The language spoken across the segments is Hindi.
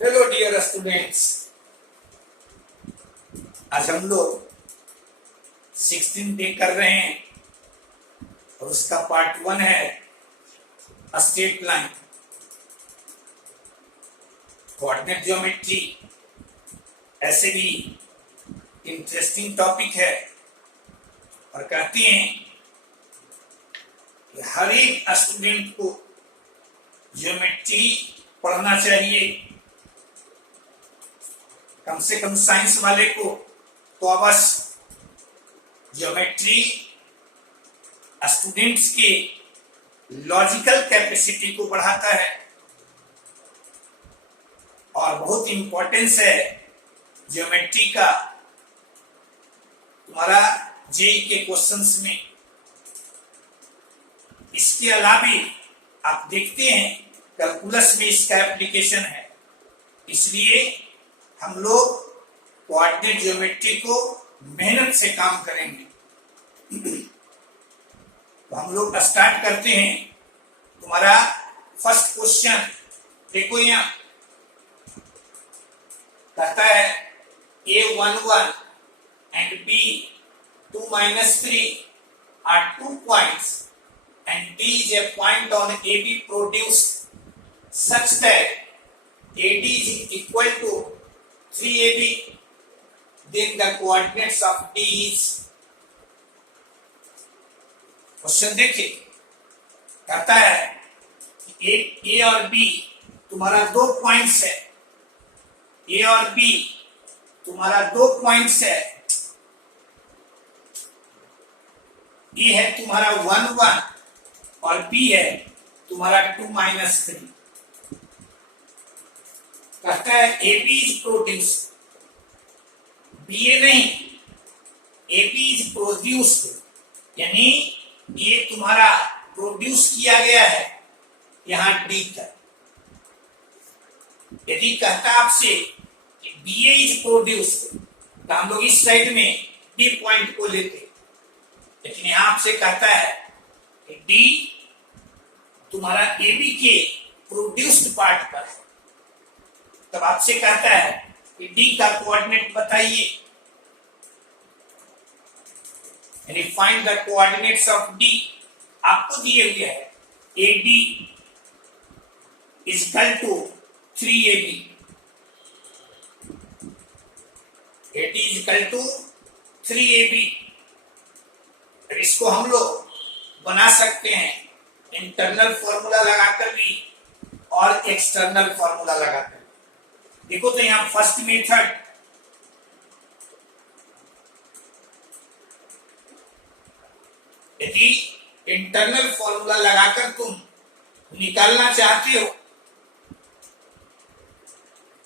हेलो डियर स्टूडेंट्स, आज हम लोग 16 डे कर रहे हैं और उसका पार्ट 1 है स्ट्रेट लाइन कोऑर्डिनेट ज्योमेट्री। ऐसे भी इंटरेस्टिंग टॉपिक है और कहते हैं कि हर एक स्टूडेंट को ज्योमेट्री पढ़ना चाहिए, कम से कम साइंस वाले को तो अवश्य। ज्योमेट्री स्टूडेंट्स के लॉजिकल कैपेसिटी को बढ़ाता है और बहुत इंपॉर्टेंस है ज्योमेट्री का तुम्हारा जेई के क्वेश्चंस में। इसके अलावा आप देखते हैं कैलकुलस में इसका एप्लीकेशन है, इसलिए हम लोग कोऑर्डिनेट ज्योमेट्री को मेहनत से काम करेंगे। तो हम लोग स्टार्ट करते हैं। तुम्हारा फर्स्ट क्वेश्चन देखो, यहाँ कहता है A11 and B2 - 3 are 2 points and D is a point on AB produced such that AD is equal to 3AB, then the coordinates of D is। Question देखिए, कहता है ए और बी तुम्हारा 2 पॉइंट्स है। ए और बी तुम्हारा 2 पॉइंट्स है। ए है तुम्हारा 1 1 और बी है तुम्हारा 2 - 3। कहता है A B is produced, B A नहीं, ए बी इज प्रोड्यूस्ड, यानी ये तुम्हारा प्रोड्यूस किया गया है यहां डी तक। यदि कहता आपसे कि बी ए इज प्रोड्यूस्ड तो हम लोग इस साइड में डी पॉइंट को लेते, लेकिन यहां आपसे कहता है कि डी तुम्हारा ए बी के प्रोड्यूस्ड पार्ट पर है, तब आपसे कहता है कि डी का कोऑर्डिनेट बताइए, यानी find the coordinates of D. आपको दिए हुए है A D is equal to 3AB, A D is equal to 3AB। इसको हम लोग बना सकते हैं इंटरनल फॉर्मूला लगाकर भी और एक्सटर्नल फॉर्मूला लगाकर। देखो तो यहां फर्स्ट मेथड, यदि इंटरनल फॉर्मूला लगाकर तुम निकालना चाहते हो,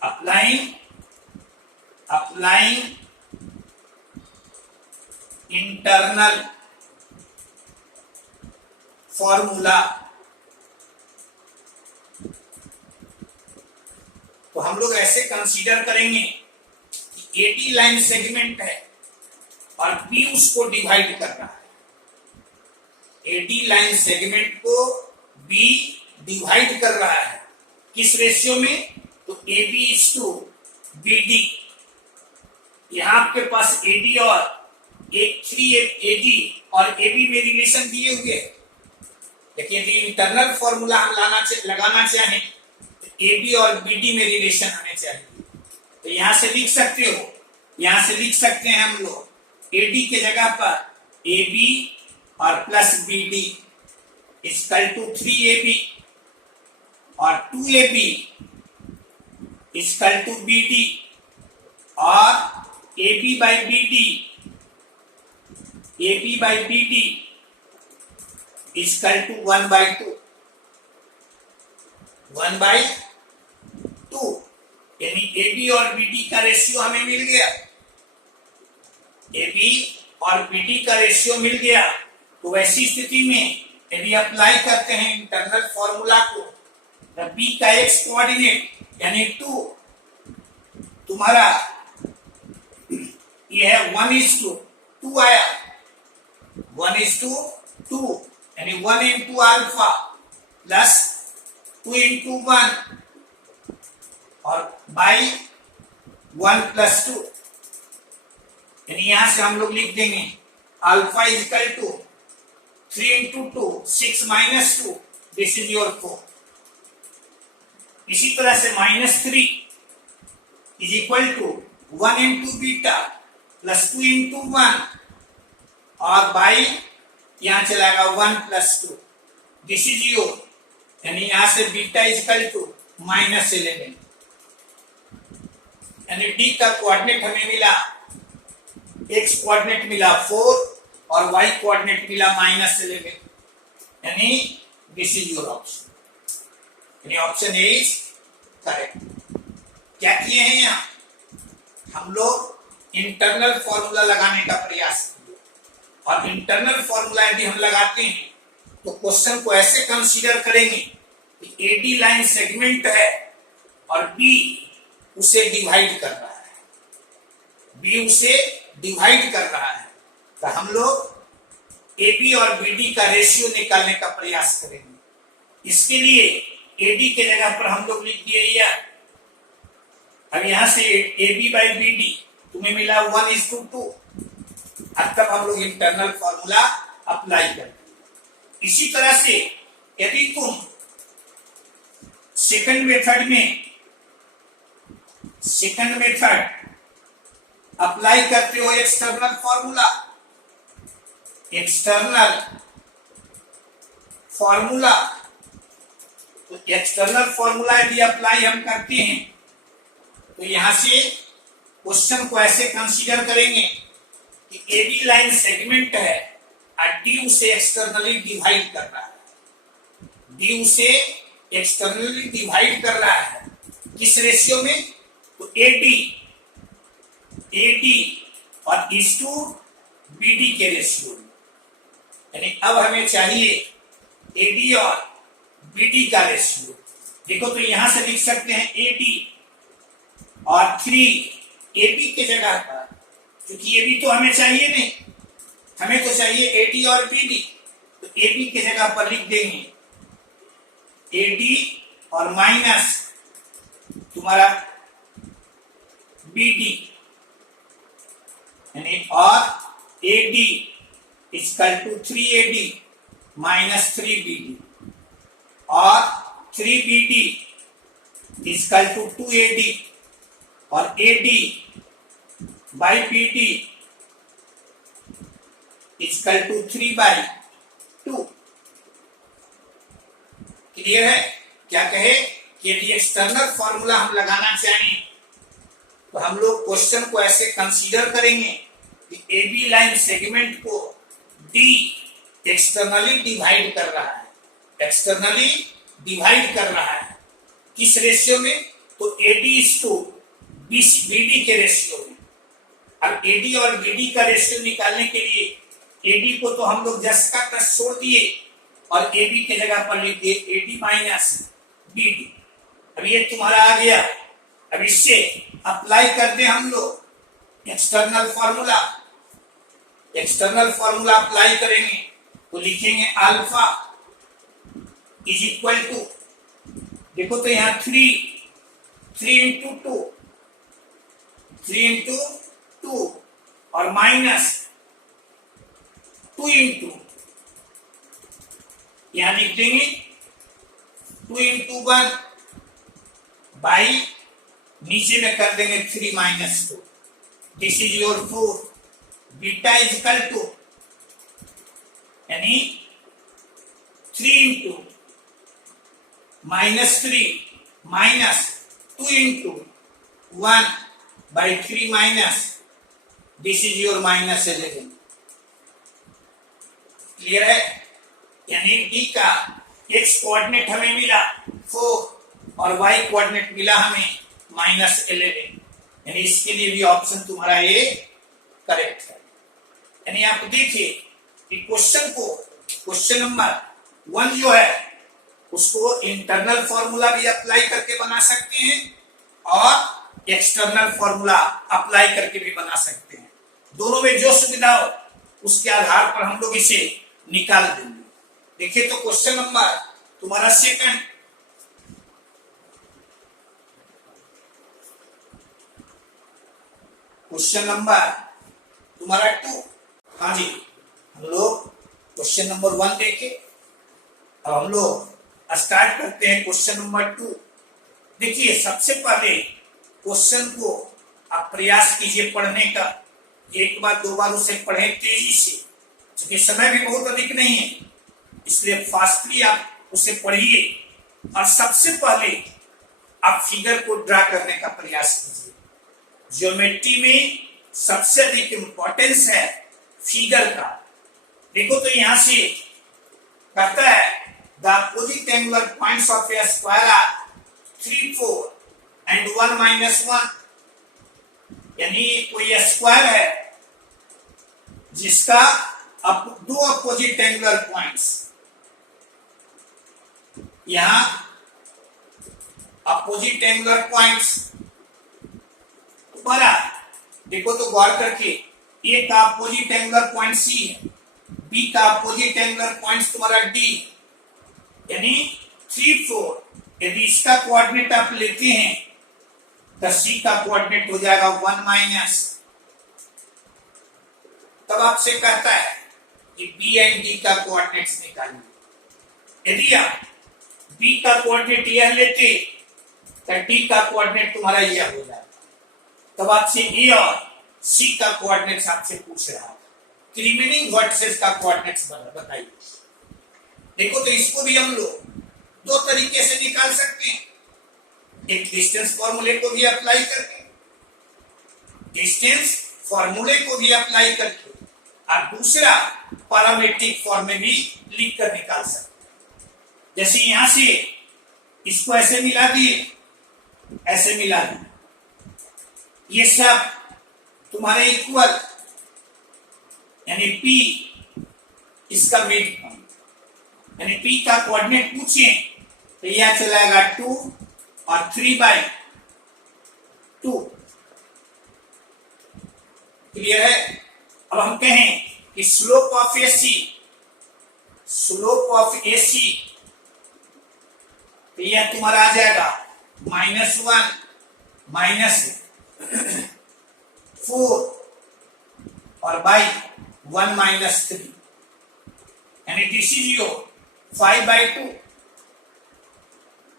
अप्लाइंग इंटरनल फॉर्मूला, तो हम लोग ऐसे कंसीडर करेंगे कि एडी लाइन सेगमेंट है और बी उसको डिवाइड कर रहा है। एडी लाइन सेगमेंट को बी डिवाइड कर रहा है, किस रेशियो में? तो A B is to B D. यहां आपके पास एडी और 3 एडी और ए बी में रिलेशन दिए हुए हैं, लेकिन यदि इंटरनल फॉर्मूला हम लगाना चाहें तो ए बी और बी डी में रिलेशन आने चाहिए। तो यहां से लिख सकते हो, यहां से लिख सकते हैं हम लोग एडी के जगह पर ए बी और plus B D equal to 3AB और 2AB equal to B D और AB by B D equal to 1/2, 1/2, यानी AB और BD का रेशियो हमें मिल गया। AB और BD का रेशियो मिल गया, तो वैसी स्थिति में यदि अप्लाई करते हैं इंटरनल फॉर्मूला को, तो बी का एक्स कोऑर्डिनेट यानी 2 तुम्हारा ये है 1:2 आया, 1:2 यानी 1 into अल्फा प्लस 2 into 1 और बाई 1+2, यानी यहां से हम लोग लिख देंगे alpha is equal to 3 into 2 6 minus 2, this is your 4। इसी तरह से -3 is equal to 1 into beta plus 2 into 1 और बाई यहां चलाएगा 1+2, दिस इज योर, यानी यहां से बीटा इज इक्वल टू -11, यानी डी का कोऑर्डिनेट हमें मिला, एक्स कोऑर्डिनेट मिला 4 और वाई कोऑर्डिनेट मिला -11, यानी दिस इज योर ऑप्शन, यानी ऑप्शन ए इज करेक्ट। क्या किए हैं यहां हम लोग इंटरनल फॉर्मूला लगाने का प्रयास किए, और इंटरनल फॉर्मूला यदि हम लगाते हैं तो क्वेश्चन को ऐसे कंसीडर करेंगे कि एडी लाइन सेगमेंट है और बी उसे डिवाइड कर रहा है, बी उसे डिवाइड कर रहा है, तो हम लोग एबी और बीडी का रेशियो निकालने का प्रयास करेंगे। इसके लिए एडी के जगह पर हम लोग लिख दिए यार, अब यहां से एबी बाई बीडी तुम्हें मिला 1:2, अब तक हम लोग इंटरनल फॉर्मूला अप्लाई करते हैं। इसी तरह से यदि तुम सेकंड मेथड अप्लाई करते हो एक्सटर्नल फॉर्मूला, तो एक्सटर्नल फॉर्मूला यदि अप्लाई हम करते हैं तो यहां से क्वेश्चन को ऐसे कंसीडर करेंगे कि एबी लाइन सेगमेंट है और डी उसे एक्सटर्नली डिवाइड कर रहा है, डी उसे एक्सटर्नली डिवाइड कर रहा है, किस रेशियो में, तो एडी और इस टू बीडी के रेशियो में, यानी अब हमें चाहिए एडी और बीडी का रेशियो। देखो तो यहां से लिख सकते हैं एडी और 3 एबी के जगह पर, क्योंकि एबी तो हमें चाहिए नहीं, हमें तो चाहिए एडी और बीडी, तो एबी के जगह पर लिख देंगे एडी और माइनस तुम्हारा बीडी, यानी और AD equal to 3AD minus 3BD और 3BD इक्वल टू 2AD और AD by BD equal to 3/2। Clear है? क्या कहे कि यदि एक्सटर्नल फॉर्मूला हम लगाना चाहें तो हम लोग क्वेश्चन को ऐसे कंसीडर करेंगे कि एबी लाइन सेगमेंट को डी एक्सटर्नली डिवाइड कर रहा है, एक्सटर्नली डिवाइड कर रहा है, किस रेशियो में, तो एडी इज टू बीडी के रेशियो में। अब एडी और बीडी का रेशियो निकालने के लिए एडी को तो हम लोग जस्ट का तस छोड़ दिए और एबी के जगह पर लिख दिए एडी माइनस बीडी। अब ये तुम्हारा आ गया। अब इससे अप्लाई कर दे हम लोग एक्सटर्नल फॉर्मूला अप्लाई करेंगे तो लिखेंगे अल्फा इज इक्वल टू, देखो तो यहाँ 3 into 2 और माइनस 2 into, यहां लिख देंगे 2 into 1 बाई नीचे में कर देंगे 3 - 2, this is your 4, beta is equal to, यानी 3 into -3 minus 2 into 1 by 3 minus, this is your -11। Clear है? यानी डी का एक्स कोऑर्डिनेट हमें मिला 4 और वाई कोऑर्डिनेट मिला हमें -11, यानी इसके लिए भी ऑप्शन तुम्हारा ये करेक्ट है। यानी आप देखिए कि क्वेश्चन नंबर 1 जो है उसको इंटरनल फॉर्मूला भी अप्लाई करके बना सकते हैं और एक्सटर्नल फॉर्मूला अप्लाई करके भी बना सकते हैं। दोनों में जो सुविधा हो उसके आधार पर हम लोग इसे निकाल देंगे। देखिए तो क्वेश्चन नंबर तुम्हारा सेकंड, क्वेश्चन नंबर तुम्हारा 2। हाँ जी, हम लोग क्वेश्चन नंबर 1 देखे, अब हम लोग स्टार्ट करते हैं क्वेश्चन नंबर 2। देखिए, सबसे पहले क्वेश्चन को आप प्रयास कीजिए पढ़ने का, एक बार दो बार उसे पढ़ें तेजी से, क्योंकि समय भी बहुत अधिक नहीं है, इसलिए फास्टली आप उसे पढ़िए। और सबसे पहले आप फिगर को ड्रा करने का प्रयास कीजिए। ज्योमेट्री में सबसे अधिक इंपॉर्टेंस है फिगर का। देखो तो यहां से कहता है the opposite angular points of a square are 3, 4 and 1 -1। यानी कोई स्क्वायर है जिसका दो अपोजिट एंगुलर पॉइंट्स, यहां अपोजिट एंगुलर पॉइंट्स तुम्हारा, देखो तो गौर करके, ए का अपोजिट एंगुलर पॉइंट सी है, बी का अपोजिट एंगुलर पॉइंट तुम्हारा डी, यानी 3, 4। यदि इसका कोऑर्डिनेट आप लेते हैं तो सी का कोऑर्डिनेट हो जाएगा 1-। तब आपसे कहता है कि बी एंड डी का कोऑर्डिनेट्स निकालिए। यदि आप बी का कोऑर्डिनेट यह लेते तो डी का कोऑर्डिनेट तुम्हारा यह हो जाएगा। तब आपसे ए और सी का कोऑर्डिनेट्स आपसे पूछ रहा है, रिमेनिंग वर्टिसेस का कोऑर्डिनेट्स बताइए। देखो तो इसको भी हम लोग दो तरीके से निकाल सकते हैं, एक डिस्टेंस फॉर्मूले को भी अप्लाई करके, डिस्टेंस फॉर्मूले को भी अप्लाई करके, और दूसरा पैरामीट्रिक फॉर्म में भी लिख कर निकाल सकते हैं। जैसे यहां से इसको ऐसे मिला दिए, ऐसे मिला दिए, ये सब तुम्हारे इक्वल, यानी P इसका मिड पॉइंट, यानी P का कोऑर्डिनेट पूछे तो यह चलाएगा 2 और 3/2। क्लियर है? अब हम कहें कि slope of AC, slope of AC तो यह तुम्हारा आ जाएगा -1 -4 और बाई 1 -3, यानी दिस इज योर 5/2।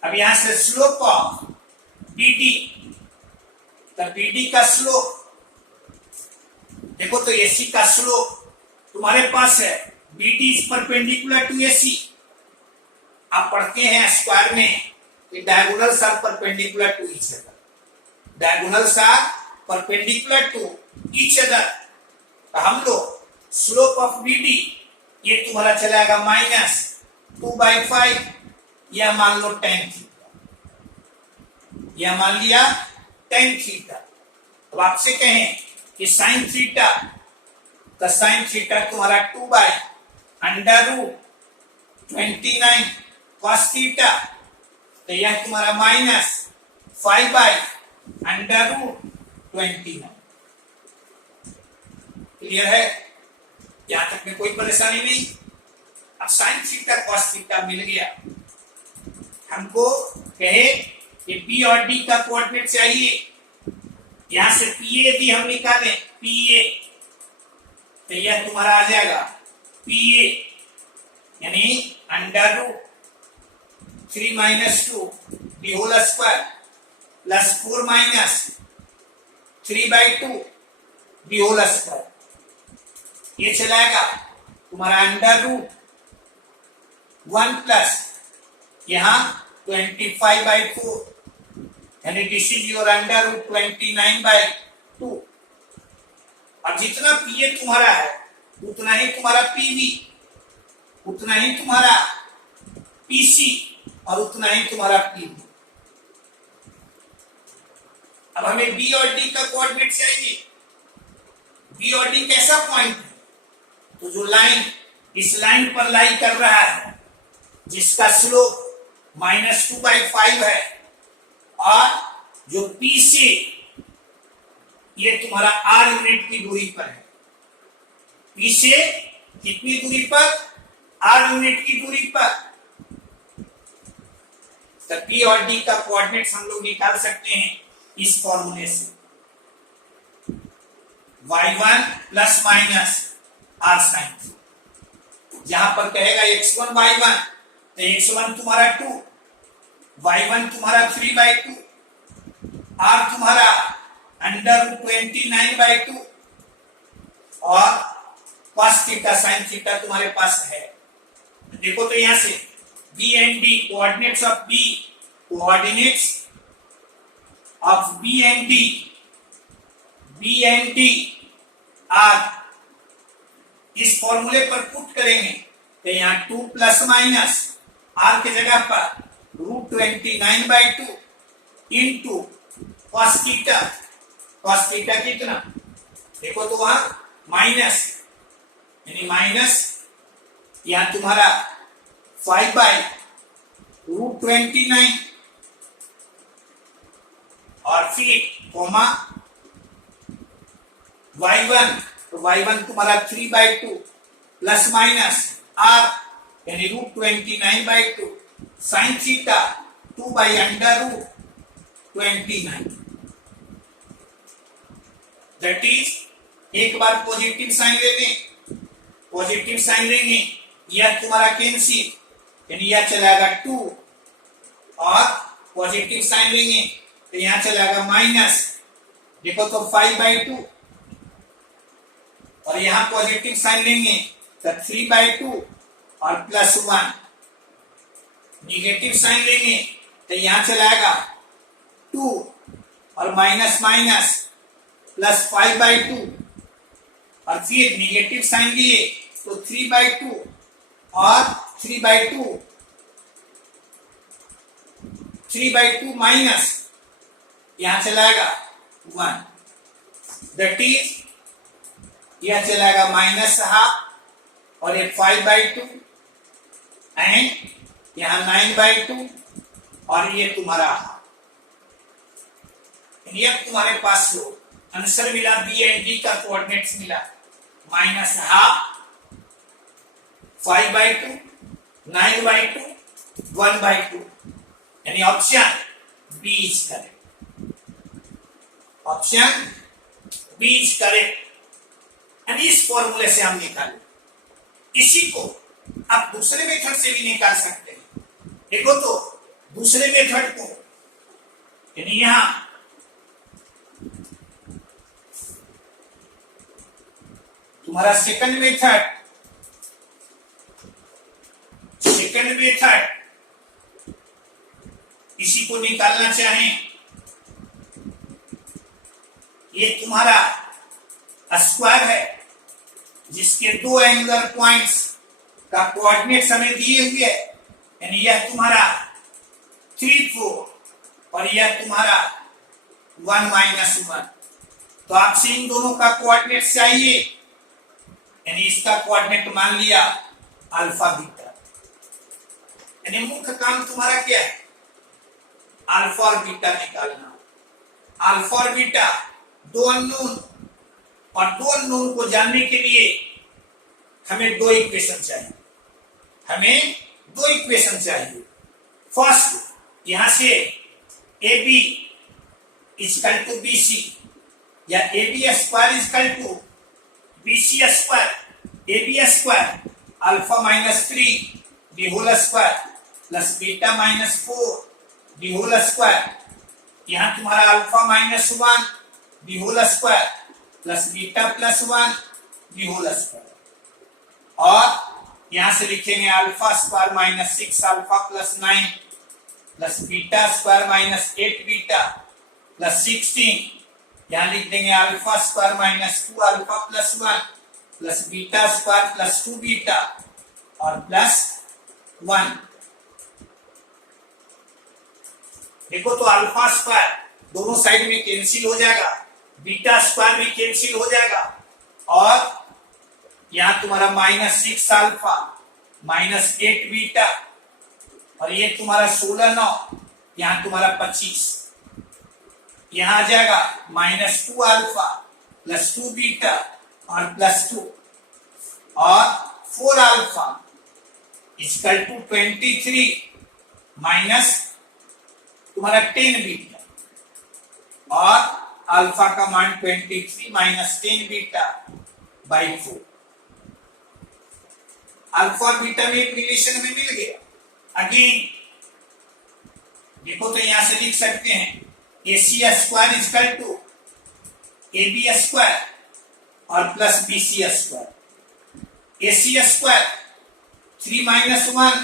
अब यहां से स्लोप ऑफ BD, तो BD का स्लोप, देखो तो AC का स्लोप तुम्हारे पास है, BD is perpendicular to AC। आप पढ़ते हैं स्क्वायर में कि diagonals are perpendicular to each other, diagonals are perpendicular to each other. तो हम लोग स्लोप ऑफ BD ये तुम्हारा चलाएगा -2/5, यह मान लो tan थीटा, यह मान लिया tan थीटा। अब आपसे कहें कि sin थीटा, तो sin थीटा तुम्हारा 2/√29 cos थीटा, तो यह तुम्हारा -5/√29। क्लियर है? यहां तक में कोई परेशानी नहीं। अब sin थीटा cos थीटा मिल गया, हमको कहे कि P और D का कोऑर्डिनेट चाहिए। यहां से PA यदि हम निकालें, PA तो यह तुम्हारा आ जाएगा PA यानी √3 - 2 the whole square plus 4 - 3/2 the whole square। ये चलाएगा तुम्हारा √1 प्लस यहां 25/4, यानी दिस इज योर √29/2। और जितना PA तुम्हारा है उतना ही तुम्हारा PB, उतना ही तुम्हारा PC और उतना ही तुम्हारा PB। अब हमें B और D का कोऑर्डिनेट चाहिए। B और D कैसा पॉइंट है? तो जो लाइन इस लाइन पर लाई कर रहा है, जिसका स्लोप -2/5 है, और जो P से ये तुम्हारा R यूनिट की दूरी पर है। P से कितनी दूरी पर? R यूनिट की दूरी पर। तो P और D का कोऑर्डिनेट्स हम लोग निकाल सकते हैं इस फॉर्मूले से। y1 plus minus r sin। जहां पर कहेगा x1 y1 तो x1 तुम्हारा 2, y1 तुम्हारा 3/2, r तुम्हारा √29/2 और cos थीटा sin थीटा तुम्हारे पास है। देखो तो यहां से b and d coordinates of b, coordinates of b and d are इस फॉर्मूले पर पुट करेंगे तो यहाँ 2 प्लस माइनस आर की जगह पर √29/2 into cos theta. cos theta कितना देखो तो वहां माइनस, यानी माइनस यहाँ तुम्हारा 5/√29 और फिर कोमा y1, तो y1 तुम्हारा 3/2 प्लस माइनस r यानी √29/2 sin थीटा 2/√29। दैट इज एक बार पॉजिटिव साइन ले लें, पॉजिटिव साइन लेंगे यह तुम्हारा कैंसिल, यानी यह चलाएगा 2 और पॉजिटिव साइन लेंगे तो यहां चलाएगा माइनस, देखो तो 5/2 और यहां पॉजिटिव साइन लेंगे तो 3/2 और प्लस 1, निगेटिव साइन लेंगे तो यहां चलाएगा 2 और माइनस माइनस प्लस 5/2 और फिर निगेटिव साइन लिए तो 3/2 और 3/2 माइनस यहां चलाएगा 1, दैट इज यह चलाएगा माइनस हाफ और ये 5/2 एंड यहां 9/2 और ये तुम्हारा हाफ। ये तुम्हारे पास जो आंसर मिला बी एंड डी का कोऑर्डिनेट्स मिला माइनस हाफ, 5/2, 9/2, 1/2, यानी option B is correct. Option B is correct. And इस फॉर्मूले से हम निकालें। इसी को आप दूसरे मेथड से भी निकाल सकते हैं। देखो तो दूसरे मेथड को, यानी यहां तुम्हारा सेकंड मेथड इसी को निकालना चाहें, ये तुम्हारा स्क्वायर है जिसके दो एंगुलर पॉइंट्स का कोऑर्डिनेट्स हमें दिए हुए है, यानी यह तुम्हारा 3, 4 और यह तुम्हारा 1 - 1। तो आपसे इन दोनों का कोऑर्डिनेट चाहिए, यानी इसका कोऑर्डिनेट मान लिया अल्फा बीटा। यानी मुख्य काम तुम्हारा क्या है, अल्फा और बीटा निकालना। अल्फा और बीटा दो अननोन, और दो अननोन को जानने के लिए हमें दो इक्वेशन चाहिए। फर्स्ट यहां से A B equal to B C, या A B square equal to B C square, A B square alpha -3 the whole square plus beta -4 the whole square. यहां तुम्हारा alpha -1 the whole square plus beta +1 the whole square, और यहां से लिखेंगे alpha square -6 alpha +9 plus beta square -8 beta +16। यहां लिख देंगे alpha square -2 alpha +1 plus beta square +2 beta और +1। देखो तो अल्फा स्क्वायर दोनों साइड में कैंसिल हो जाएगा, बीटा स्क्वायर भी कैंसिल हो जाएगा, और यहां तुम्हारा -6 अल्फा -8 बीटा और ये तुम्हारा 16 9, यहां तुम्हारा 25, यहां आ जाएगा -2 अल्फा +2 बीटा और +2 और 4 अल्फा इक्वल टू 23 माइनस तुम्हारा 10 बीटा और अल्फा का मान 23 माइनस 10 बीटा बाई 4। अल्फा और बीटा में एक रिलेशन में मिल गया। अगेन देखो तो यहां से लिख सकते हैं AC square equal to AB square और plus BC square. AC square 3 minus 1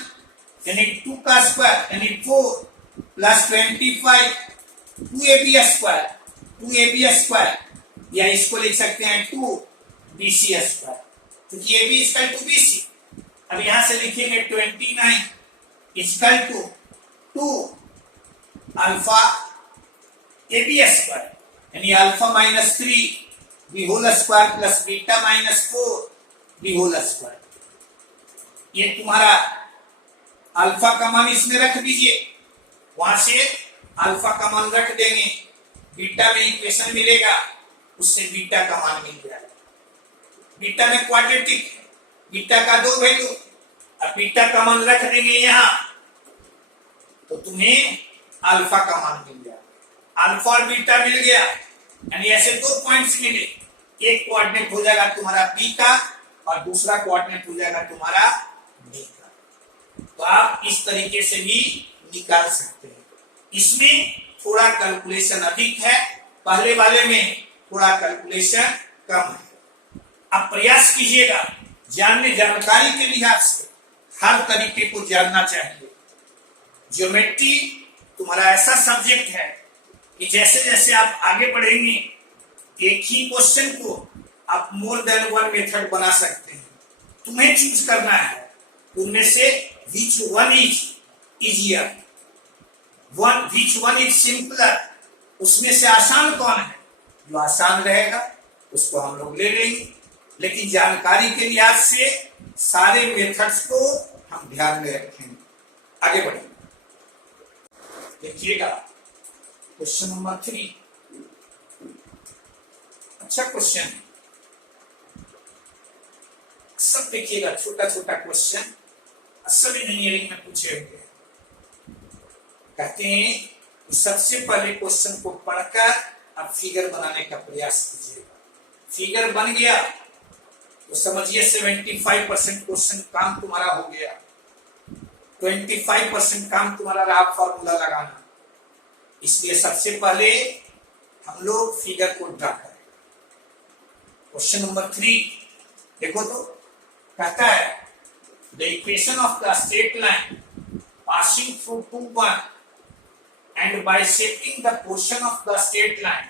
यानी 2 का स्क्वायर यानी 4 plus 25 2AB square 2AB square, या इसको लिख सकते हैं 2BC स्क्वायर, क्योंकि AB इक्वल टू BC। अब यहां से लिखेंगे 29 equal to 2 alpha AB square यानी alpha minus 3 B whole square plus beta minus 4 B whole square. ये तुम्हारा अल्फा का मान इसमें रख दीजिए, वहां से अल्फा का मान रख देंगे, बीटा में इक्वेशन मिलेगा, उससे बीटा का मान मिल जाएगा। बीटा में क्वाड्रेटिक है, बीटा का 2 वैल्यू, अब बीटा का मान रख देंगे यहां तो तुम्हें अल्फा का मान मिल जाएगा। अल्फा और बीटा मिल गया, यानी ऐसे 2 पॉइंट्स मिले, एक कोऑर्डिनेट हो जाएगा तुम्हारा बी का और दूसरा कोऑर्डिनेट हो जाएगा तुम्हारा डी का। तो आप इस तरीके से भी निकाल सकते हैं। इसमें थोड़ा कैलकुलेशन अधिक है, पहले वाले में थोड़ा कैलकुलेशन कम है। आप प्रयास कीजिएगा जानकारी के लिहाज से हर तरीके को जानना चाहिए। ज्योमेट्री तुम्हारा ऐसा सब्जेक्ट है कि जैसे जैसे आप आगे बढ़ेंगे एक ही क्वेश्चन को आप मोर देन वन मेथड बना सकते हैं। तुम्हें चूज करना है उनमें से which one is easier, which one is simpler, उसमें से आसान कौन है। जो आसान रहेगा उसको हम लोग ले लेंगे, लेकिन जानकारी के लिहाज से सारे मेथड्स को हम ध्यान में रखेंगे। आगे बढ़ेंगे, देखिएगा क्वेश्चन नंबर 3। अच्छा क्वेश्चन है, सब देखिएगा, छोटा छोटा क्वेश्चन असल इंजीनियरिंग में पूछे हुए हैं। कहते हैं कि सबसे पहले क्वेश्चन को पढ़कर आप फिगर बनाने का प्रयास कीजिएगा। फिगर बन गया तो समझिए 75% क्वेश्चन काम तुम्हारा हो गया, 25% काम तुम्हारा रहा फॉर्मूला लगाना। इसलिए सबसे पहले हम लोग फिगर को ड्रा करें। क्वेश्चन नंबर 3 देखो तो कहता है the equation of the straight line passing through 2 1 and bisecting the portion of the straight line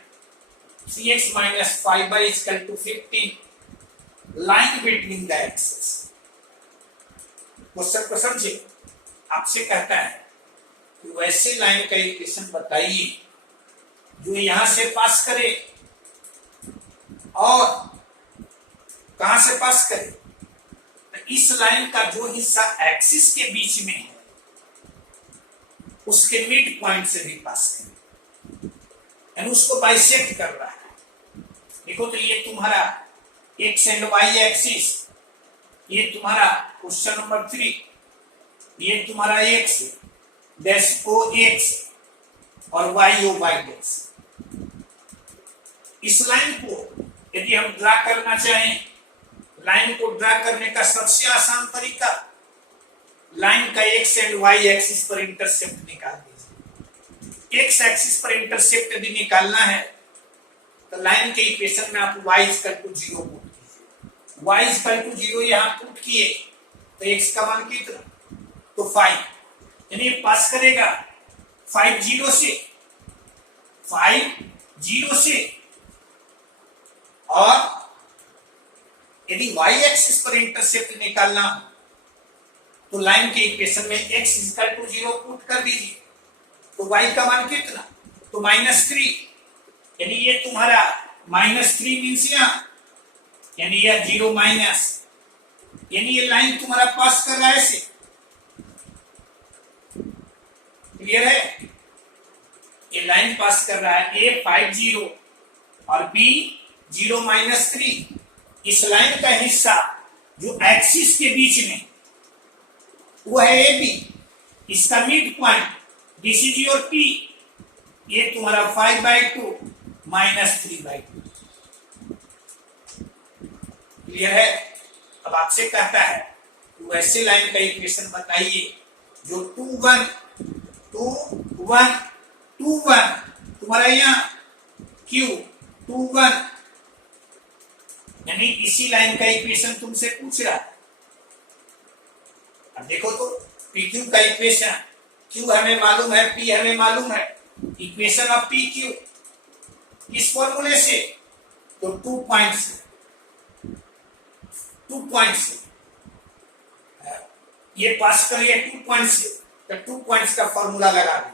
3x minus 5y is equal to 15 lying between the axes। Question को समझे, आपसे कहता है कि वैसे लाइन का इक्वेशन बताइए जो यहां से पास करे और कहां से पास करे। इस लाइन का जो हिस्सा एक्सिस के बीच में है उसके मिड पॉइंट से भी पास करें, यानी उसको बाइसेक्ट कर रहा है। देखो तो ये तुम्हारा एक्स एंड वाई एक्सिस, ये तुम्हारा क्वेश्चन नंबर 3, ये तुम्हारा एक्स डैश ओ एक्स और वाई ओ वाई डैश। इस लाइन को यदि हम ड्रा करना चाहें, लाइन को ड्रा करने का सबसे आसान तरीका लाइन का एक्स एंड वाई एक्सिस पर इंटरसेप्ट निकाल दीजिए। एक्स एक्सिस पर इंटरसेप्ट यदि निकालना है तो लाइन के इक्वेशन में आप y इक्वल टू 0 पुट कीजिए। y इक्वल टू 0 यहां पुट किए तो x का मान कितना, तो 5, यानी पास करेगा 5 0 से और यदि y एक्सिस पर इंटरसेप्ट निकालना तो लाइन के इक्वेशन में x इक्वल टू 0 पुट कर दीजिए, तो y का मान कितना, तो -3, यानी ये तुम्हारा -3 मींस यहां, यानी ये 0 माइनस, यानी ये लाइन तुम्हारा पास कर रहा है ऐसे। क्लियर है, ये लाइन पास कर रहा है a 5 0 और b 0 -3। इस लाइन का हिस्सा जो एक्सिस के बीच में वो है ए बी, इसका मिड पॉइंट BCG और P, ये तुम्हारा 5/2 -3/2। क्लियर है? अब आपसे कहता है तो ऐसे लाइन का इक्वेशन बताइए जो 2 1 2 1 2 1 तुम्हारा यहाँ Q 2 1, यानी इसी लाइन का इक्वेशन तुमसे पूछ रहा है। अब देखो तो PQ का इक्वेशन, Q हमें मालूम है, P हमें मालूम है, इक्वेशन ऑफ PQ किस फॉर्मूले से? तो 2 पॉइंट से, 2 पॉइंट से ये पास करिए 2 पॉइंट से, तो 2 पॉइंट्स का फॉर्मूला लगा दें।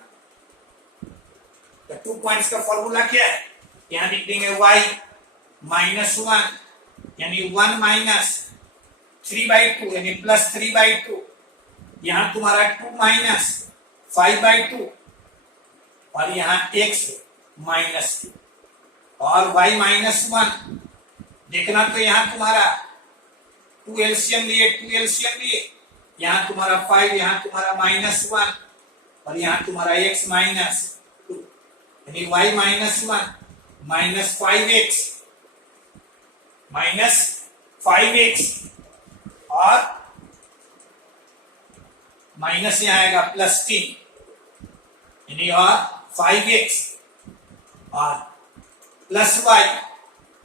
तो 2 पॉइंट्स का फॉर्मूला क्या है? यहां लिख देंगे y -1 यानी 1 माइनस 3/2 यानी +3/2, यहां तुम्हारा 2 माइनस 5/2 और यहां x -2 और y -1 देखना। तो यहां तुम्हारा 2 एलसीएम लिए, 2 एलसीएम लिए, यहां तुम्हारा 5, यहां तुम्हारा -1 और यहां तुम्हारा x -2 यानी y -1 -5x और माइनस यहां आएगा +3 यानी और 5x और +y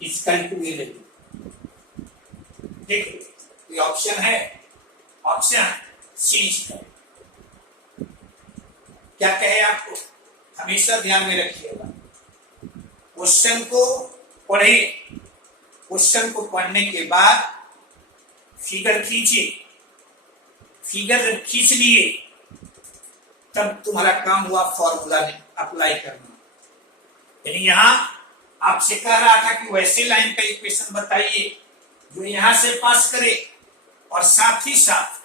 = 11। देखो ये ऑप्शन है, ऑप्शन सी है। क्या कहे आपको? हमेशा ध्यान में रखिएगा, क्वेश्चन को पढ़े, क्वेश्चन को पढ़ने के बाद फिगर खींचे, फिगर जब खींच लिए तब तुम्हारा काम हुआ फॉर्मूला अप्लाई करना। यानी यहां आपसे कह रहा था कि वैसे लाइन का इक्वेशन बताइए जो यहां से पास करे और साथ ही साथ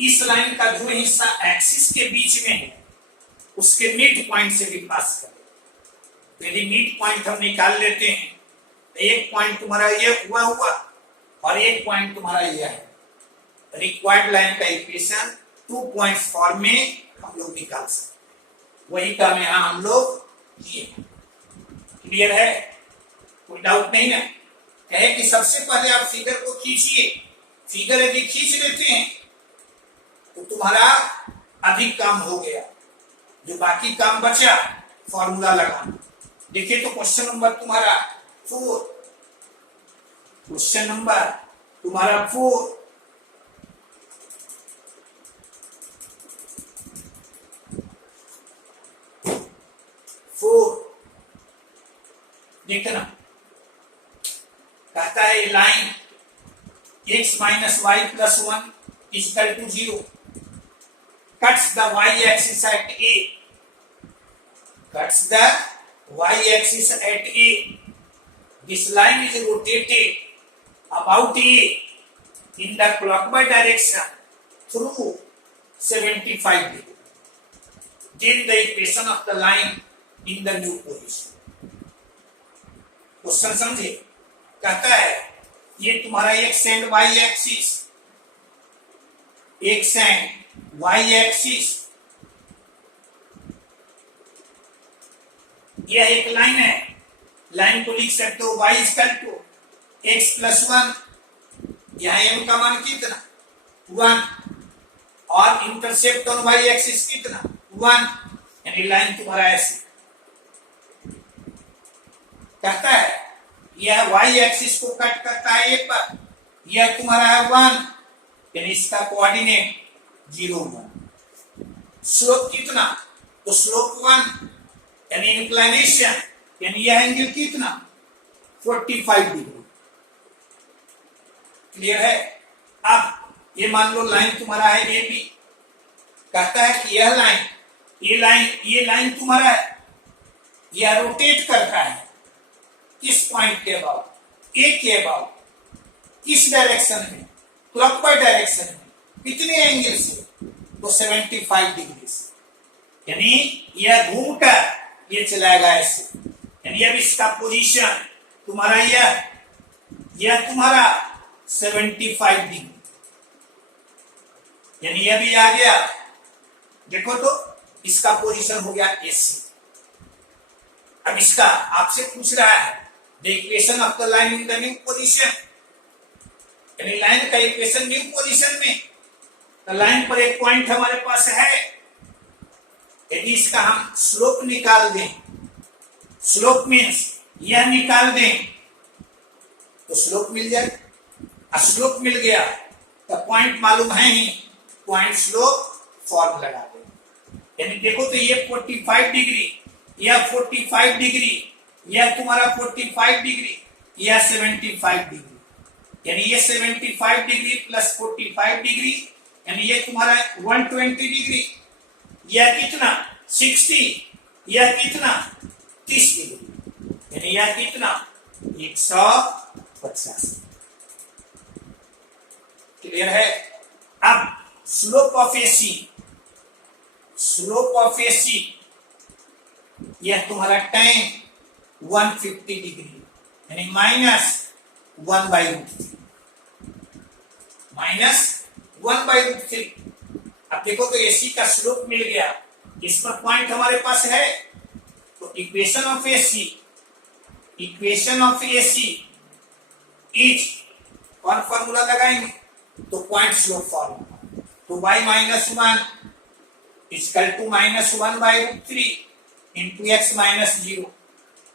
इस लाइन का जो हिस्सा एक्सिस के बीच में है उसके मिड पॉइंट से भी पास करे। यदि मिड पॉइंट हम निकाल लेते हैं तो एक पॉइंट तुम्हारा ये हुआ और एक पॉइंट तुम्हारा यह है। रिक्वायर्ड लाइन का इक्वेशन 2 पॉइंट्स फॉर्म में हम लोग निकाल सकते, वही काम यहां हम लोग किए। क्लियर है? कोई डाउट नहीं ना? कहे कि सबसे पहले आप फिगर को खींचिए, फिगर यदि खींच लेते हैं तो तुम्हारा अधिक काम हो गया, जो बाकी काम बचा फॉर्मूला लगाना। देखिए तो क्वेश्चन नंबर तुम्हारा 4, क्वेश्चन नंबर तुम्हारा 4 देखना, कहता है line x - y + 1 = 0 cuts the y-axis at A, cuts the y-axis at A. This line is rotated about A in the clockwise direction through 75 degree. Then the equation of the line in the new position. Question समझे? कहता है ये तुम्हारा x and y axis, x and y axis, यह एक लाइन है। लाइन को लिख सकते हो y = x + 1, यहां m का मान कितना 1 और इंटरसेप्ट ऑन y एक्सिस कितना 1, यानी लाइन तुम्हारा ऐसे कहता है यह y एक्सिस को कट करता है ए पर, यह तुम्हारा है 1 यानी इसका कोऑर्डिनेट 0 1। स्लोप कितना? तो स्लोप 1 यानी इंक्लिनेशन यानी यह एंगल कितना 45 डिग्री। क्लियर है? अब ये मान लो लाइन तुम्हारा है ए बी, कहता है कि यह लाइन ये लाइन तुम्हारा है, यह रोटेट करता है किस पॉइंट के अबाउट, ए के अबाउट, किस डायरेक्शन में, क्लॉकवाइज डायरेक्शन में, कितने एंगल से? तो 75 डिग्री से। यानी यह घूमकर ये चलाएगा ऐसे, यानी अब इसका पोजीशन तुम्हारा यह तुम्हारा 75 डिग्री, यानी यह भी आ गया। देखो तो इसका पोजीशन हो गया ऐसे, अब इसका आपसे पूछ रहा है the equation of the line in the new position, यानी लाइन का इक्वेशन न्यू पोजीशन में, तो लाइन पर एक पॉइंट हमारे पास है, यदि इसका हम स्लोप निकाल दें, स्लोप मीन्स यह निकाल दें तो स्लोप मिल जाए, स्लोप मिल गया तो पॉइंट मालूम है ही, पॉइंट स्लोप फॉर्म लगा दे, यानी देखो तो ये 45 डिग्री, यह 45 डिग्री, यह तुम्हारा 45 डिग्री, यह 75 डिग्री, यानी ये 75 डिग्री प्लस 45 डिग्री, यानी ये तुम्हारा 120 डिग्री, यह कितना 60, यह कितना 30 डिग्री, यानी यह कितना 150। क्लियर है? अब slope of AC, slope of AC यह तुम्हारा tan 150 डिग्री, यानी -1/√3, -1/√3। अब देखो तो एसी का स्लोप मिल गया, इस पर पॉइंट हमारे पास है, तो equation of AC, equation of AC is कौन फॉर्मूला लगाएंगे, तो पॉइंट स्लोप फॉर्मूला, तो y -1 equal to -1/√3 into x -0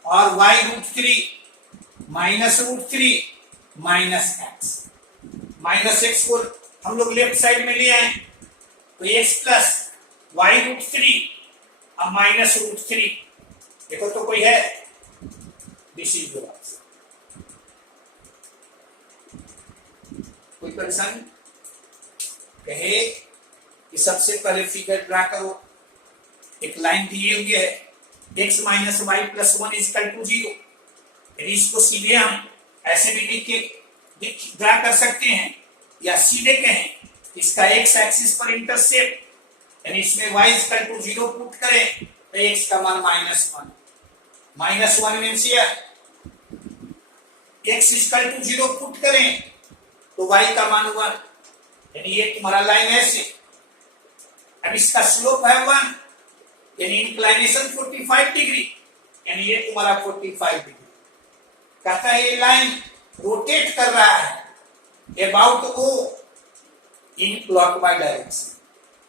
और y√3 -√3 -x को हम लोग लेफ्ट साइड में ले आए, तो x प्लस y√3 और -√3, देखो तो कोई है, दिस इज योर आंसर। कोई परेशानी? कहे कि सबसे पहले फिगर ड्रा करो, एक लाइन दिए हुए है x - y + 1 = 0, यदि इसको सीधे हम ऐसे भी लिख के ड्रा कर सकते हैं, या सीधे कहें इसका x एक्सिस पर इंटरसेप्ट, यानी इसमें y = 0 पुट करें तो x का मान -1, -1 मींस x = 0 पुट करें तो y का मान 1, यानी ये तुम्हारा लाइन ऐसे, अब इसका स्लोप है 1, यानी इंक्लाइनेशन 45 डिग्री, यानी ये तुम्हारा 45 डिग्री। कहता है ये लाइन रोटेट कर रहा है about O in clockwise direction,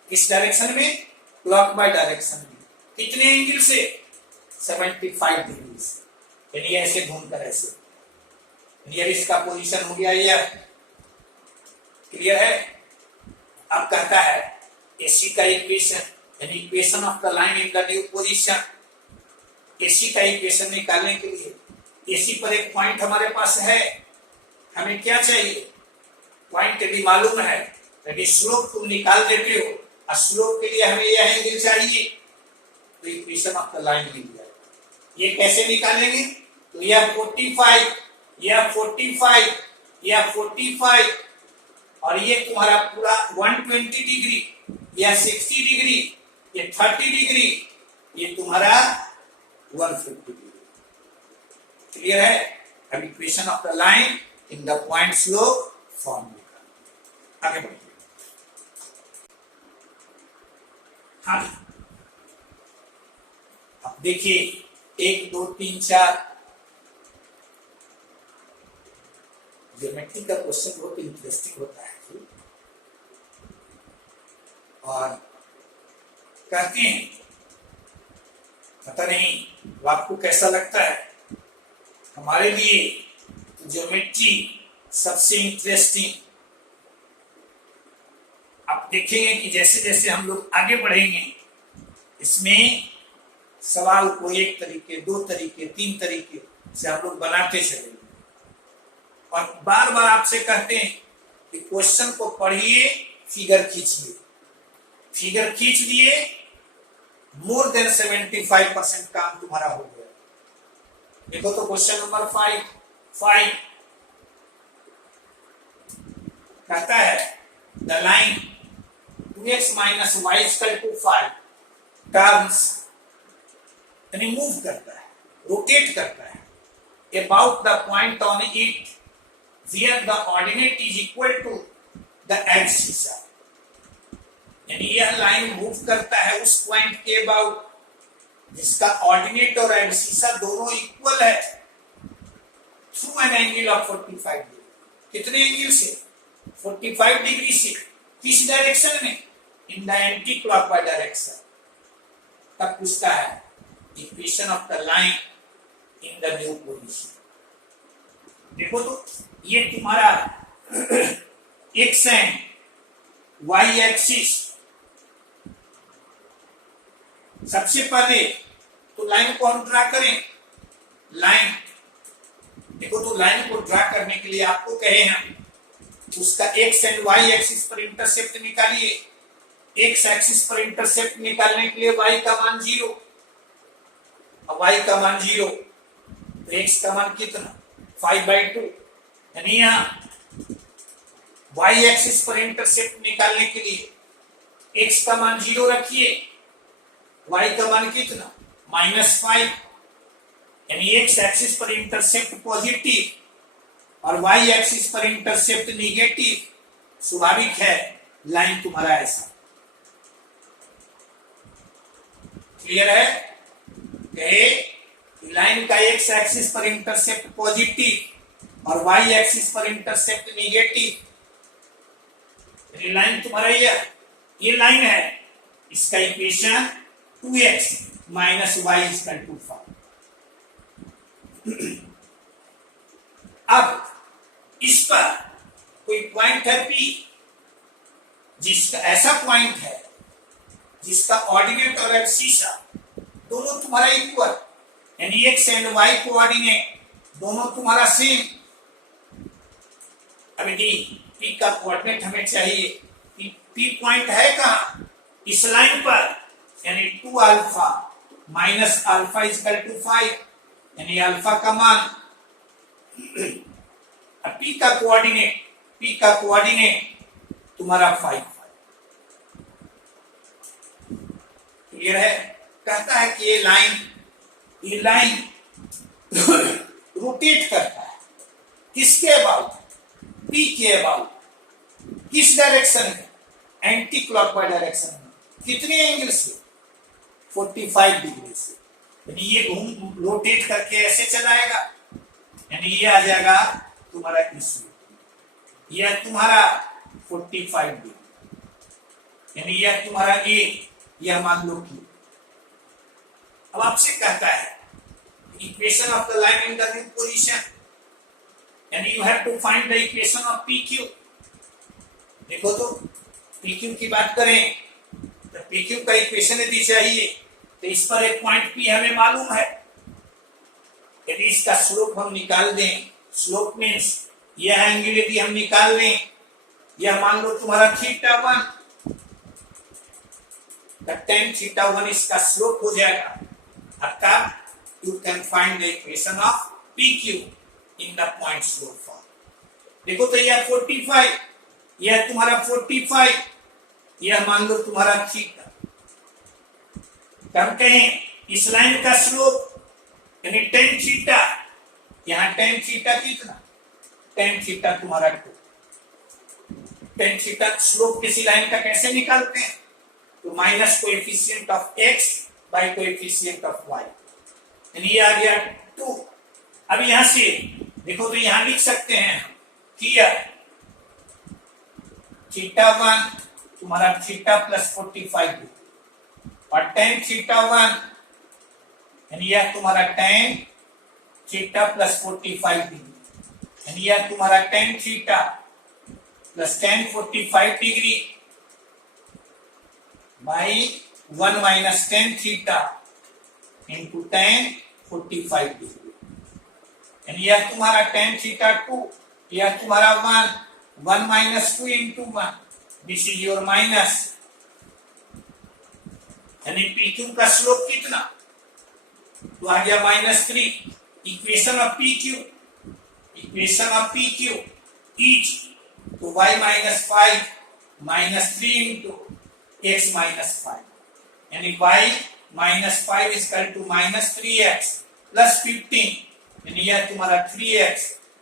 किस डायरेक्शन में, क्लॉकवाइज डायरेक्शन में, कितने एंगल से, 75 डिग्री से, यानी ऐसे घूमकर ऐसे, यानी इसका पोजीशन हो गया यह। क्लियर है? अब कहता है एसी का इक्वेशन, यानी equation of the line in the new position, AC का इक्वेशन निकालने के लिए एसी पर एक पॉइंट हमारे पास है, हमें क्या चाहिए, पॉइंट यदि मालूम है, यदि स्लोप तुम निकाल देते हो, और स्लोप के लिए हमें यह एंगल चाहिए, तो इक्वेशन ऑफ द लाइन मिल जाएगा। ये कैसे निकालेंगे, तो यह 45, यह 45, यह 45, और ये तुम्हारा पूरा 120 डिग्री, यह 60 डिग्री, ये 30 डिग्री, ये तुम्हारा 150 डिग्री। क्लियर है? अब equation of the line in the point slope form निकाल, आगे बढ़िए। हाँ, अब देखिए 1 2 3 4 ज्योमेट्री का क्वेश्चन बहुत इंटरेस्टिंग होता है, और कहते हैं, पता नहीं आपको कैसा लगता है, हमारे लिए ज्योमेट्री सबसे इंटरेस्टिंग। आप देखेंगे कि जैसे जैसे हम लोग आगे बढ़ेंगे, इसमें सवाल को एक तरीके, 2 तरीके, 3 तरीके से हम लोग बनाते चलेंगे, और बार बार आपसे कहते हैं कि क्वेश्चन को पढ़िए, फिगर खींचिए, फिगर खींच दिए, मोर देन 75% काम तुम्हारा हो गया। देखो तो क्वेश्चन नंबर 5 कहता है the line 2x - y = 5 turns, यानी मूव करता है, रोटेट करता है about the point on it where the ordinate is equal to the axis, यानी यह लाइन मूव करता है उस पॉइंट के अबाउट जिसका ऑर्डिनेट और एब्सिसा दोनों इक्वल है through an angle of 45 degree. कितने एंगल से? 45 डिग्री से। किस डायरेक्शन में? In the anti clockwise direction. तब पूछता है equation of the line in the new position. देखो तो ये तुम्हारा एक्स एंड वाई एक्सिस। सबसे पहले तो लाइन को हम ड्रा करें। लाइन देखो तो लाइन को ड्रा करने के लिए आपको कहे हैं उसका एक्स एंड वाई एक्सिस पर इंटरसेप्ट निकालिए। एक्स एक्सिस पर इंटरसेप्ट निकालने के लिए वाई का मान 0, अब वाई का मान 0 तो एक्स का मान कितना 5/2। यानी यहां वाई एक्सिस पर इंटरसेप्ट निकालने के लिए एक्स का मान 0 रखिए, वाई का मान कितना -5। यानी एक्स एक्सिस पर इंटरसेप्ट पॉजिटिव और वाई एक्सिस पर इंटरसेप्ट निगेटिव। स्वाभाविक है लाइन तुम्हारा ऐसा। क्लियर है? कहे लाइन का एक्स एक्सिस पर इंटरसेप्ट पॉजिटिव और वाई एक्सिस पर इंटरसेप्ट निगेटिव। लाइन तुम्हारा ये लाइन है, इसका इक्वेशन 2x - y = 5। अब इस पर कोई पॉइंट है P, जिसका ऐसा पॉइंट है जिसका ऑर्डिनेट और एब्सिसा दोनों तुम्हारा इक्वल, यानी एक्स एंड वाई कोऑर्डिनेट दोनों तुम्हारा सेम। अभी डी P का कोऑर्डिनेट हमें चाहिए। P पॉइंट है कहां? इस लाइन पर, यानी 2α - α = 5, यानी अल्फा का मान। P का कोऑर्डिनेट तुम्हारा 5। क्लियर है? कहता है कि ये लाइन रोटेट करता है किसके अबाउट? P के अबाउट। किस डायरेक्शन में? एंटी क्लॉकवाइज डायरेक्शन में। कितने एंगल से? 45 डिग्री से। यानी ये घूम रोटेट करके ऐसे चलाएगा, यानी ये आ जाएगा तुम्हारा इसमें, यह तुम्हारा 45 डिग्री, यानी यह तुम्हारा ए, यह मान लो कि। अब आपसे कहता है equation of the line in the new position, यानी you have to find the equation of PQ। देखो तो PQ की बात करें तो PQ का इक्वेशन यदि चाहिए तो इस पर एक पॉइंट P हमें मालूम है। यदि इसका स्लोप हम निकाल दें, स्लोप मींस यह एंगल यदि हम निकाल लें, यह मान लो तुम्हारा θ1, tan θ1 इसका स्लोप हो जाएगा। अर्थात you can find the equation of PQ in the point slope form. देखो तो यह 45, यह तुम्हारा 45, यह मान लो तुम्हारा θ। हम कहें इस लाइन का स्लोप यानी tan θ, यहां tan θ कितना? tan θ तुम्हारा 2। tan θ स्लोप किसी लाइन का कैसे निकालते हैं? तो minus coefficient of x by coefficient of y, यानी ये आ गया 2। अब यहां से देखो तो यहां लिख सकते हैं कि θ1 तुम्हारा θ + 45 और tan θ1 यानी यह तुम्हारा tan θ + 45 डिग्री, यानी यह तुम्हारा tan θ + tan 45 degree by 1 - tan θ into tan 45 degree, यानी यह तुम्हारा tan θ2, यह तुम्हारा 1 - 2 into 1, this is your minus. यानी PQ का स्लोप कितना? तो आ गया -3। इक्वेशन ऑफ PQ इज तो y - 5 - 3 into x - 5, यानी y - 5 = -3x + 15, यानी यह तुम्हारा 3x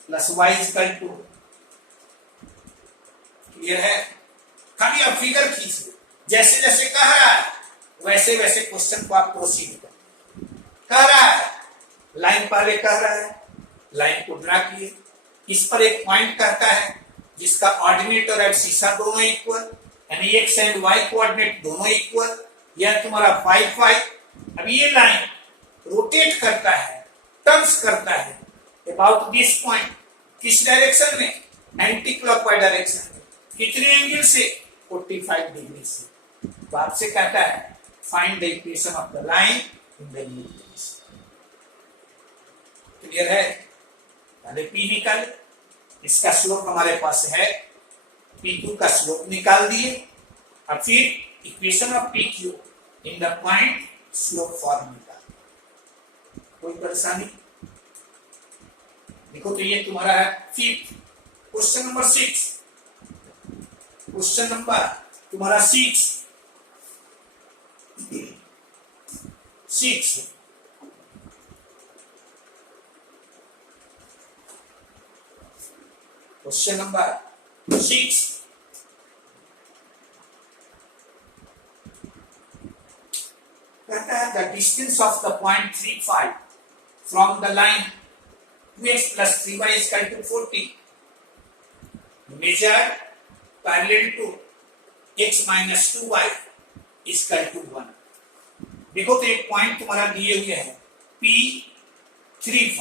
+ y = क्लियर है? खाली आप फिगर खींचिए, जैसे जैसे कह रहा है वैसे वैसे क्वेश्चन को आप प्रोसीड करें। कह रहा है, लाइन पहले कह रहा है, लाइन को ड्रा किए, इस पर एक पॉइंट कहता है जिसका ऑर्डिनेट और एब्सिसा दोनों इक्वल, यानी एक्स एंड वाई कोऑर्डिनेट दोनों इक्वल, यह तुम्हारा 5 5। अब ये लाइन रोटेट करता है, टर्न्स करता है अबाउट दिस पॉइंट, किस डायरेक्शन में, एंटी क्लॉकवाइज डायरेक्शन में, कितने एंगल से, 45 डिग्री से। तो आपसे कहता है find the equation of the line in the new place. Clear है? पहले P निकाले, इसका स्लोप हमारे पास है, PQ का स्लोप निकाल दिए, और फिर equation of PQ in the point slope form निकाल। कोई परेशानी? देखो तो ये तुम्हारा है fifth, question number 6। Question number तुम्हारा 6 क्वेश्चन नंबर 6 कहता है the distance of the point 35 from the line 2x plus 3y is equal to 40 measured parallel to x minus 2y is equal to 1। देखो तो एक पॉइंट तुम्हारा दिए हुए है P35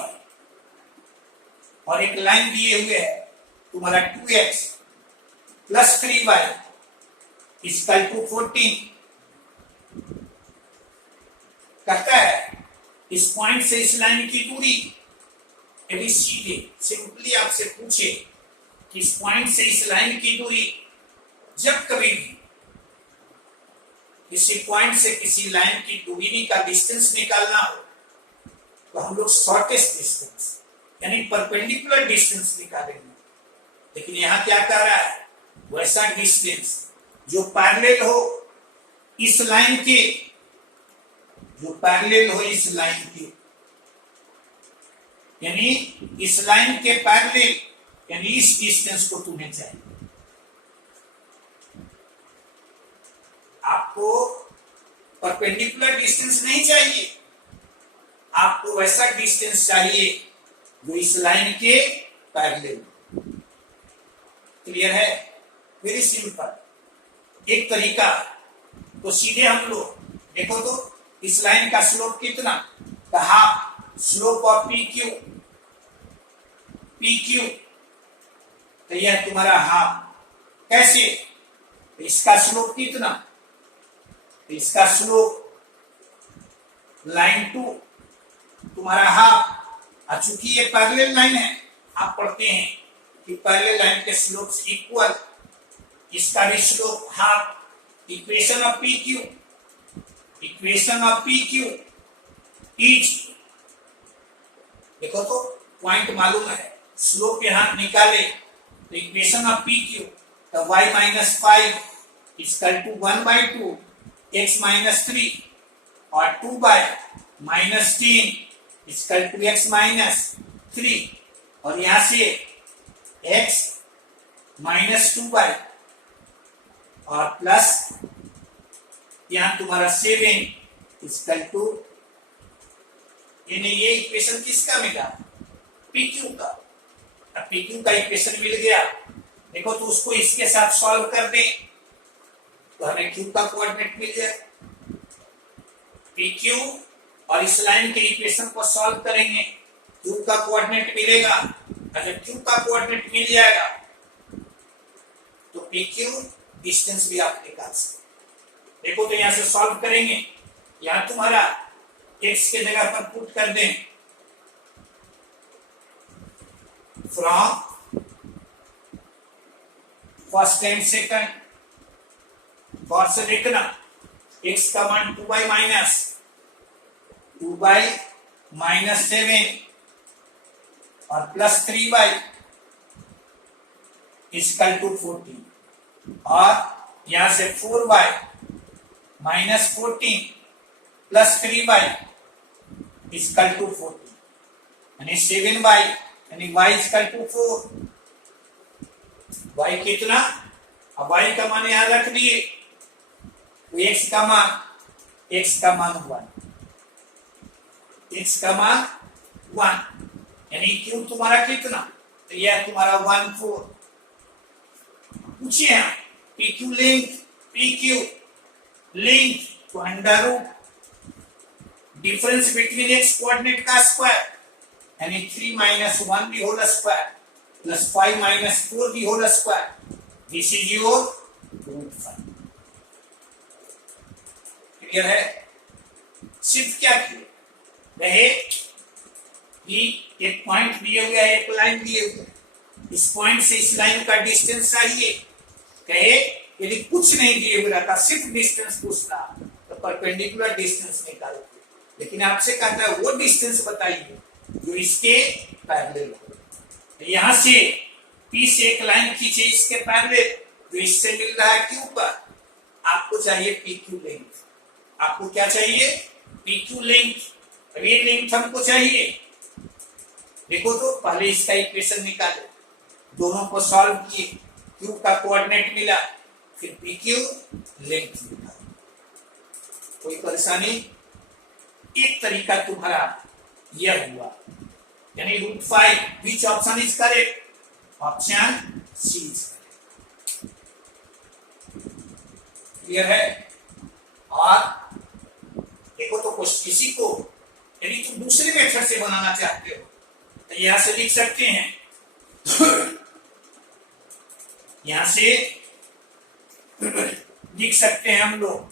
और एक लाइन दिए हुए है तुम्हारा 2x plus 3y is equal to 14। कहता है इस पॉइंट से इस लाइन की दूरी, यदि सीधे सिंपली आपसे पूछे कि इस पॉइंट से इस लाइन की दूरी, जब कभी भी किसी पॉइंट से किसी लाइन की दूरी का डिस्टेंस निकालना हो तो हम लोग शॉर्टेस्ट डिस्टेंस यानी परपेंडिकुलर डिस्टेंस निकालेंगे। लेकिन यहां क्या कह रहा है, वैसा डिस्टेंस जो पैरेलल हो इस लाइन के, जो पैरेलल हो इस लाइन के, यानी इस लाइन के पैरेलल, यानी इस डिस्टेंस को तुम्हें चाहिए। आपको परपेंडिकुलर डिस्टेंस नहीं चाहिए, आपको वैसा डिस्टेंस चाहिए जो इस लाइन के पैरेलल। क्लियर है? Very simple. एक तरीका तो सीधे हम लोग देखो तो इस लाइन का स्लोप कितना, हाफ स्लोप ऑफ PQ, तो यह तुम्हारा हाफ। कैसे? इसका स्लोप कितना, इसका स्लोप लाइन 2 तुम्हारा हाफ। चूंकि ये पैरेलल लाइन है, आप पढ़ते हैं कि पैरेलल लाइन के स्लोप इक्वल, इसका भी slope half. Equation of PQ, equation of PQ is, देखो तो पॉइंट मालूम है, स्लोप यहां निकाले तो इक्वेशन ऑफ PQ तो y minus 5 is equal to 1/2 x minus 3 और 2/-10 is equal to x minus 3 और यहां से x minus 2 और प्लस यहां तुम्हारा 7 is equal to, यानी ये इक्वेशन किसका मिला, PQ का। अब PQ का इक्वेशन मिल गया, देखो तो उसको इसके साथ सॉल्व कर दें तो हमें Q का कोऑर्डिनेट मिल जाए। PQ और इस लाइन के इक्वेशन को सॉल्व करेंगे, Q का कोऑर्डिनेट मिलेगा। अगर Q का कोऑर्डिनेट मिल जाएगा तो PQ डिस्टेंस भी आप निकाल सकते। देखो तो यहां से सॉल्व करेंगे, यहां तुम्हारा x के जगह पर पुट कर दें, फ्रॉम फर्स्ट एंड सेकंड, और से देखना x का मान 2/-7 और प्लस 3y इक्वल टू 40 और यहां से 4y-14 plus 3y equal to 40 यानी 7y यानी y इक्वल टू 4। y कितना, अब y का मान यहां रख दिए तो x का मान 1। x का मान 1, यानी q तुम्हारा कितना, तो यह तुम्हारा 1 4। पूछिए PQ लेंथ, PQ लेंथ तो under root difference between x coordinate का स्क्वायर, यानी 3 - 1 the whole square plus 5 - 4 the whole square, this is your root 5। Clear है? सिर्फ क्या किए रहे कि एक पॉइंट दिए हुए है, एक लाइन दिए हुए है, इस पॉइंट से इस लाइन का डिस्टेंस चाहिए। कहे यदि कुछ नहीं दिए हुए रहता, सिर्फ डिस्टेंस पूछता तो परपेंडिकुलर डिस्टेंस निकालते, लेकिन आपसे कहता है वो डिस्टेंस बताइए जो इसके पैरेलल हो। तो यहां से P से एक लाइन खींचे इसके पैरेलल, जो इससे मिल रहा है Q पर, आपको चाहिए PQ लेंथ। आपको क्या चाहिए? PQ length. अब ये लेंथ हमको चाहिए। देखो तो पहले इसका इक्वेशन निकाले, दोनों को सॉल्व किए, Q का कोऑर्डिनेट मिला, फिर PQ लेंथ मिला। कोई परेशानी? एक तरीका तुम्हारा यह हुआ, यानी root 5। Which option is correct? Option C is correct. Clear है? और देखो तो कुछ किसी को यदि तुम दूसरे मेथड से बनाना चाहते हो तो यहां से लिख सकते हैं, यहां से लिख सकते हैं हम लोग।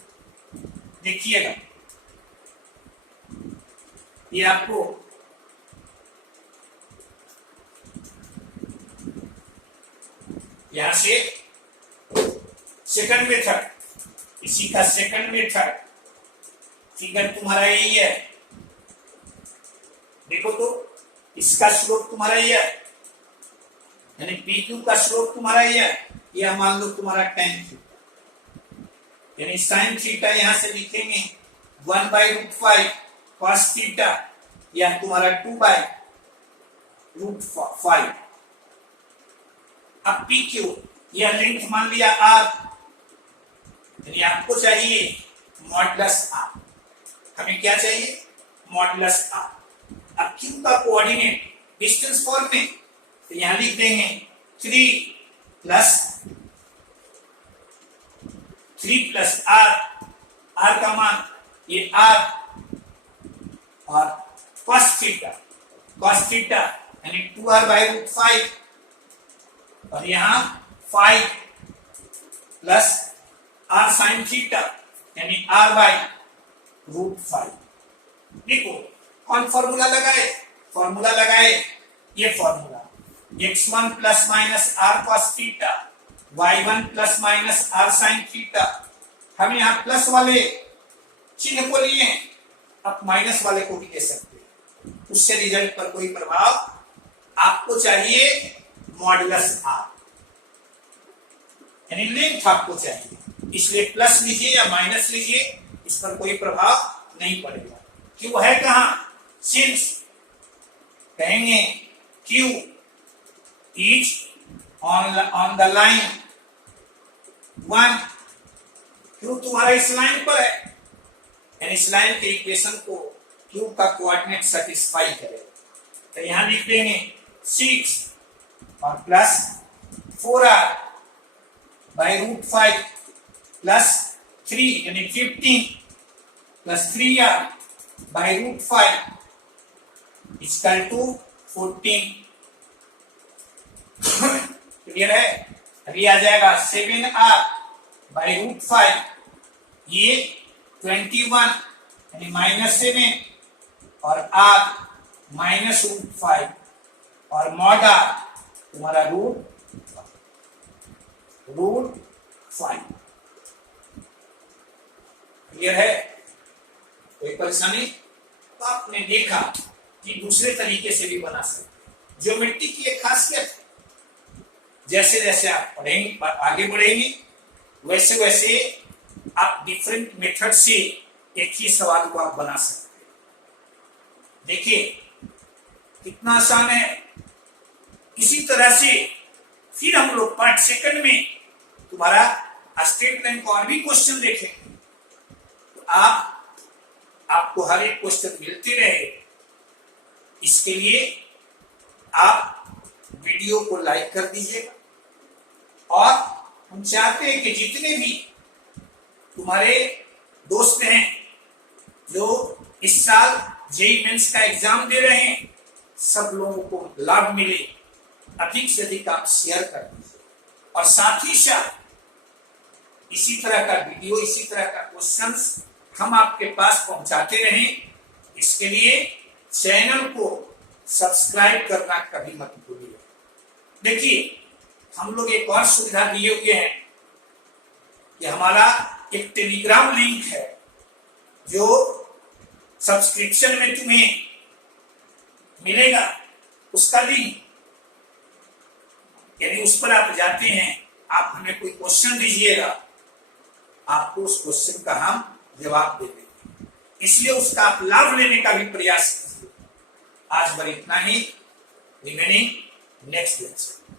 देखिएगा ये आपको यहां से सेकंड मेथड, इसी का सेकंड मेथड फिगर तुम्हारा यही है। देखो तो इसका स्लोप तुम्हारा यह है, यानी PQ का स्लोप तुम्हारा यह है, यह मान लो तुम्हारा tan थीटा, यानी sin थीटा यहां से लिखेंगे 1/√5 cos थीटा, यह तुम्हारा 2/√5। अब PQ यह लेंथ मान लिया R, यानी आपको चाहिए मॉडुलस R। हमें क्या चाहिए? Modulus R। अब Q का कोऑर्डिनेट डिस्टेंस फॉर्म में, तो यहां लिख देंगे 3 प्लस R, R का मान ये R, और cos थीटा यानी 2R/√5, और यहां 5 प्लस R sin थीटा यानी R/√5। देखो कौन फॉर्मूला लगाए? फॉर्मूला लगाए ये formula, x1 ± R cos theta, y1 ± R sin theta. हम यहाँ प्लस वाले चिन्ह को लिए, आप माइनस वाले को भी ले सकते हैं, उससे रिजल्ट पर कोई प्रभाव। आपको चाहिए मॉडुलस R, यानी लेंथ आपको चाहिए, इसलिए प्लस लीजिए या माइनस लीजिए, इस पर कोई प्रभाव नहीं पड़ेगा। क्यों है कहां? सिंस कहेंगे Q is on the line 1, Q तुम्हारा इस लाइन पर है, यानी इस लाइन के इक्वेशन को Q का कोऑर्डिनेट सेटिस्फाई करेगा। तो यहां लिख देंगे 6 और प्लस 4R/√5 प्लस 3 यानी 15 plus 3R/√5 equal to 14। Clear है? अभी आ जाएगा 7R/√5, ये 21 यानी -7 और R -√5 और मॉड R तुम्हारा √5। क्लियर है? कोई परेशानी? तो आपने देखा कि दूसरे तरीके से भी बना सकते। ज्योमेट्री की एक खासियत है, जैसे जैसे आप पढ़ेंगे आगे बढ़ेंगे वैसे वैसे आप डिफरेंट मेथड से एक ही सवाल को आप बना सकते हैं। देखिए कितना आसान है। इसी तरह से फिर हम लोग पार्ट सेकंड में तुम्हारा स्ट्रेट लाइन को और भी क्वेश्चन देखेंगे, तो आपको हर एक क्वेश्चन मिलते रहे इसके लिए आप वीडियो को लाइक कर दीजिएगा और हम चाहते हैं कि जितने भी तुम्हारे दोस्त हैं जो इस साल जेईई मेंस का एग्जाम दे रहे हैं, सब लोगों को लाभ मिले, अधिक से अधिक आप शेयर कर दीजिए और साथ ही साथ इसी तरह का वीडियो, इसी तरह का क्वेश्चंस हम आपके पास पहुंचाते रहें। इसके लिए चैनल को सब्सक्राइब करना कभी मत भूलिए। देखिए, हम लोग एक और सुविधा दिए हुए हैं कि हमारा एक टेलीग्राम लिंक है जो सब्सक्रिप्शन में तुम्हें मिलेगा, उसका लिंक, यदि उस पर आप जाते हैं, आप हमें कोई क्वेश्चन दीजिएगा, आपको उस क्वेश्चन का हम जवाब दे देंगे, इसलिए उसका आप लाभ लेने का भी प्रयास कीजिए। आज बर इतना ही। Remaining next lecture.